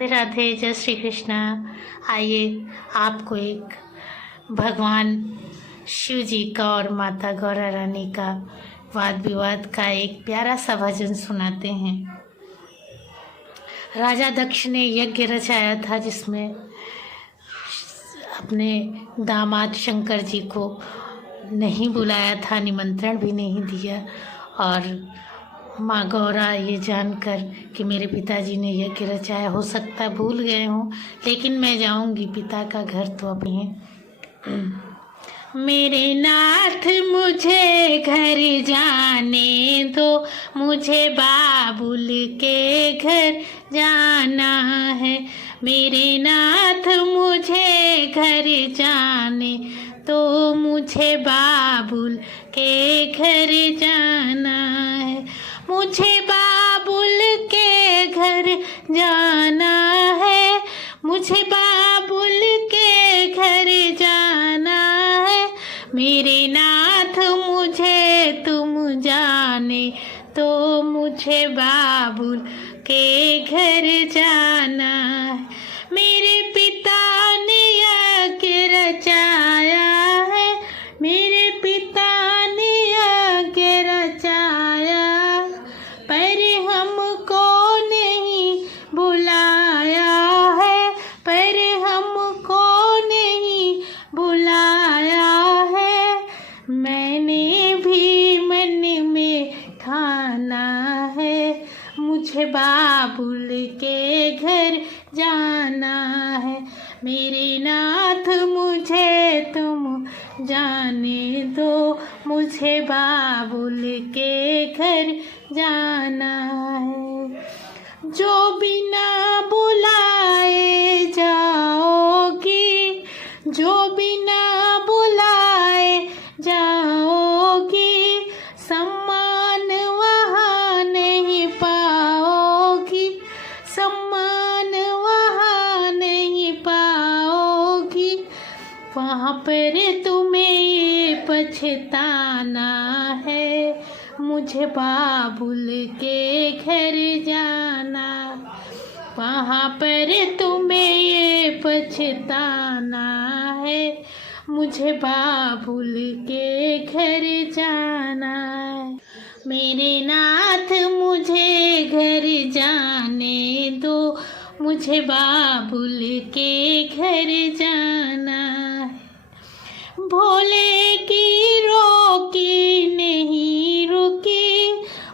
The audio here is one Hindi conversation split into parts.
राधे राधे, जय श्री कृष्णा। आइए आपको एक भगवान शिव जी का और माता गौरा रानी का वाद विवाद का एक प्यारा सा भजन सुनाते हैं। राजा दक्ष ने यज्ञ रचाया था जिसमें अपने दामाद शंकर जी को नहीं बुलाया था, निमंत्रण भी नहीं दिया। और माँ गौरा ये जानकर कि मेरे पिताजी ने यज्ञ रचाया, हो सकता भूल गए हों, लेकिन मैं जाऊंगी पिता का घर तो अभी है। मेरे नाथ मुझे घर जाने दो, मुझे बाबुल के घर जाना है। मेरे नाथ मुझे घर जाने तो मुझे बाबुल के घर जाना है। मुझे बाबुल के घर जाना है, मुझे बाबुल के घर जाना है। मेरे नाथ मुझे तुम जाने तो मुझे बाबुल के घर जाना है। मेरे पिता ने यज्ञ रचाया है, मेरे पिता ने यज्ञ रचाया, पर हमको नहीं बुलाया है, पर हमको नहीं बुलाया है। मैंने भी मन में ठाना है, मुझे बाबुल के घर जाना है। मेरे नाथ मुझे तुम जाने दो, मुझे बाबुल के घर जाना है। जो बिना बुलाए जाओगी, जो बिना बुलाए जाओगी, सम्मान वहाँ नहीं पाओगी, सम्मान वहाँ नहीं पाओगी। वहाँ पर तुम्हें पछताना है, मुझे बाबुल के घर जाना। वहाँ पर तुम्हें ये पछताना है, मुझे बाबुल के घर जाना है। मेरे नाथ मुझे घर जाने दो, मुझे बाबुल के घर जाना है। भोले की रोकी नहीं रुकी,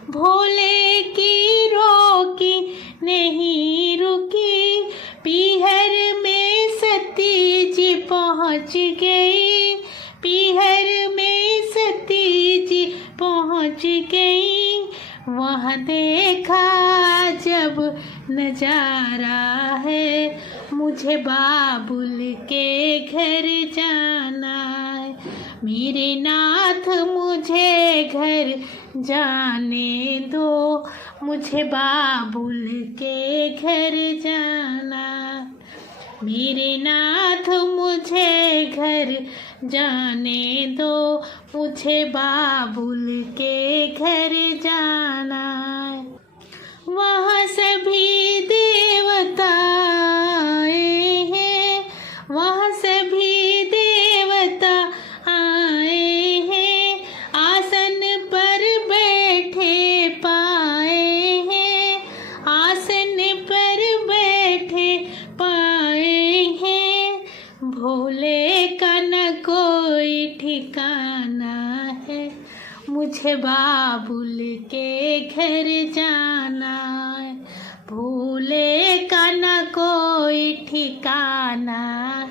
भोले की रोकी नहीं रुकी। पीहर में सती जी पहुँच गई, पीहर में सती जी पहुँच गई। वहाँ देखा जब नजारा है, मुझे बाबुल के घर जाना है। मेरे नाथ मुझे घर जाने दो, मुझे बाबुल के घर जाना। मेरे नाथ मुझे घर जाने दो, मुझे बाबुल के घर जाना है। वहाँ सभी देवता आए हैं, वहाँ सभी देवता आए हैं। आसन पर बैठे पाए हैं, आसन पर बैठे पाए हैं। भोले का न कोई ठिकाना है, मुझे बाबुल के घर जाना है। भोले का न कोई ठिकाना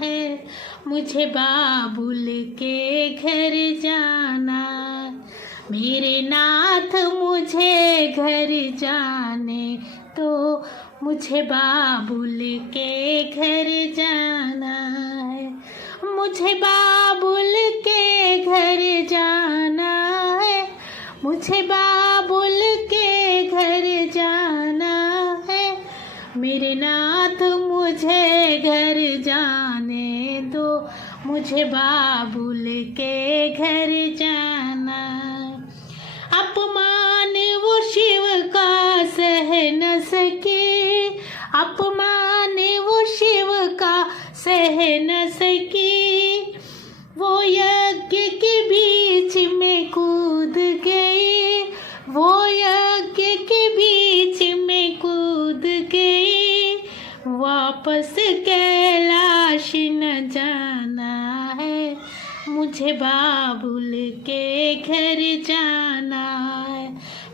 है, मुझे बाबुल के घर जाना। मेरे नाथ मुझे घर जाने तो मुझे बाबुल के घर जाना है। मुझे बाबुल के घर जाना है, मुझे बाबुल के घर जाना है। मेरे नाथ मुझे घर जाने दो, मुझे बाबुल के घर जाना है। अपमान वो शिव का सह न सके, अपमान सह न सकी, वो यज्ञ के बीच में कूद गई, वो यज्ञ के बीच में कूद गई। वापस कैलाश न जाना है, मुझे बाबुल के घर जाना है।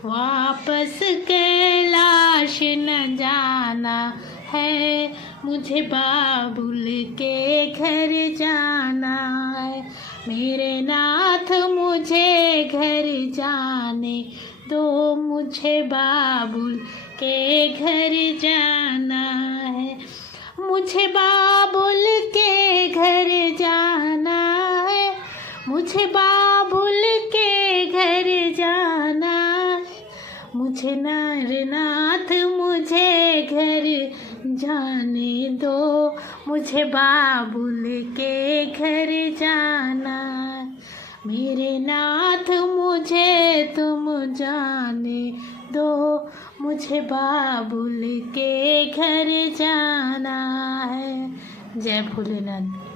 वापस कैलाश न जाना है, मुझे बाबुल के घर जाना है। मेरे नाथ मुझे घर जाने दो, मुझे बाबुल के घर जाना है। मुझे बाबुल के घर जाना है, मुझे बाबुल के घर जाना है। मुझे नरनाथ मुझे घर जाने दो, मुझे बाबुल के घर जाना है। मेरे नाथ मुझे तुम जाने दो, मुझे बाबुल के घर जाना है। जय भोलेनाथ।